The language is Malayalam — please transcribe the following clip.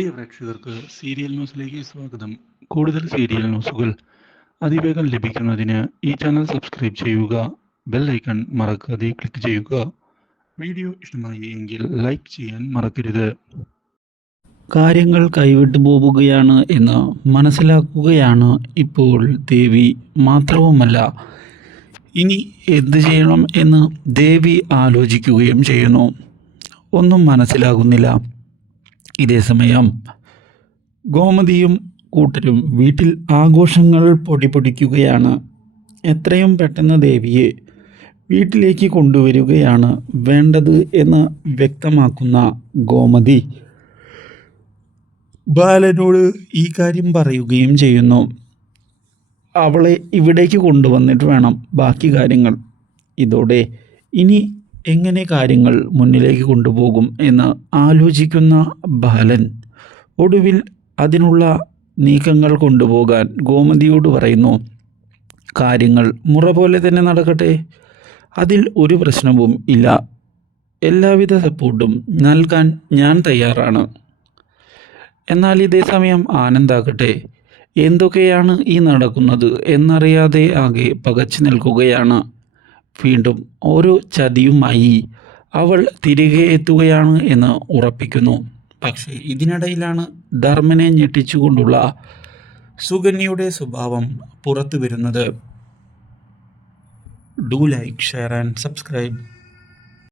പ്രിയ പ്രേക്ഷകർക്ക് സീരിയൽ ന്യൂസിലേക്ക് സ്വാഗതം. കൂടുതൽ സീരിയൽ ന്യൂസുകൾ അതിവേഗം ലഭിക്കുന്നതിന് ഈ ചാനൽ സബ്സ്ക്രൈബ് ചെയ്യുക ബെൽ ഐക്കൺ മറക്കാതെ ക്ലിക്ക് ചെയ്യുക. വീഡിയോ ഇഷ്ടമായി എങ്കിൽ ലൈക്ക് ചെയ്യാൻ മറക്കരുത്. കാര്യങ്ങൾ കൈവിട്ടു പോവുകയാണ് എന്ന് മനസ്സിലാക്കുകയാണ് ഇപ്പോൾ ദേവി മാത്രവുമല്ല. ഇനി എന്ത് ചെയ്യണം എന്ന് ദേവി ആലോചിക്കുകയും ചെയ്യുന്നു. ഒന്നും മനസ്സിലാകുന്നില്ല. ഇതേസമയം ഗോമതിയും കൂട്ടരും വീട്ടിൽ ആഘോഷങ്ങൾ പൊടിപൊടിക്കുകയാണ് എത്രയും പെട്ടെന്ന് ദേവിയെ വീട്ടിലേക്ക് കൊണ്ടുവരികയാണ് വേണ്ടത് എന്ന് വ്യക്തമാക്കുന്ന ഗോമതി. ബാലനോട് ഈ കാര്യം പറയുകയും ചെയ്യുന്നു. അവളെ ഇവിടേക്ക് കൊണ്ടുവന്നിട്ട് വേണം ബാക്കി കാര്യങ്ങൾ. ഇതോടെ ഇനി എങ്ങനെ കാര്യങ്ങൾ മുന്നിലേക്ക് കൊണ്ടുപോകും എന്ന് ആലോചിക്കുന്ന ബാലൻ ഒടുവിൽ അതിനുള്ള നീക്കങ്ങൾ കൊണ്ടുപോകാൻ ഗോമതിയോട് പറയുന്നു കാര്യങ്ങൾ മുറ പോലെ തന്നെ നടക്കട്ടെ. അതിൽ ഒരു പ്രശ്നവും ഇല്ല. എല്ലാവിധ സപ്പോർട്ടും നൽകാൻ ഞാൻ തയ്യാറാണ്. എന്നാൽ ഇതേ സമയം ആനന്ദാകട്ടെ. എന്തൊക്കെയാണ് ഈ നടക്കുന്നത് എന്നറിയാതെ ആകെ പകച്ചു നിൽക്കുകയാണ്. വീണ്ടും ഓരോ ചതിയുമായി അവൾ തിരികെ എത്തുകയാണ് എന്ന് ഉറപ്പിക്കുന്നു. പക്ഷേ ഇതിനിടയിലാണ് ധർമ്മനെ ഞെട്ടിച്ചുകൊണ്ടുള്ള സുകന്യയുടെ സ്വഭാവം പുറത്തു വരുന്നത് do like share and subscribe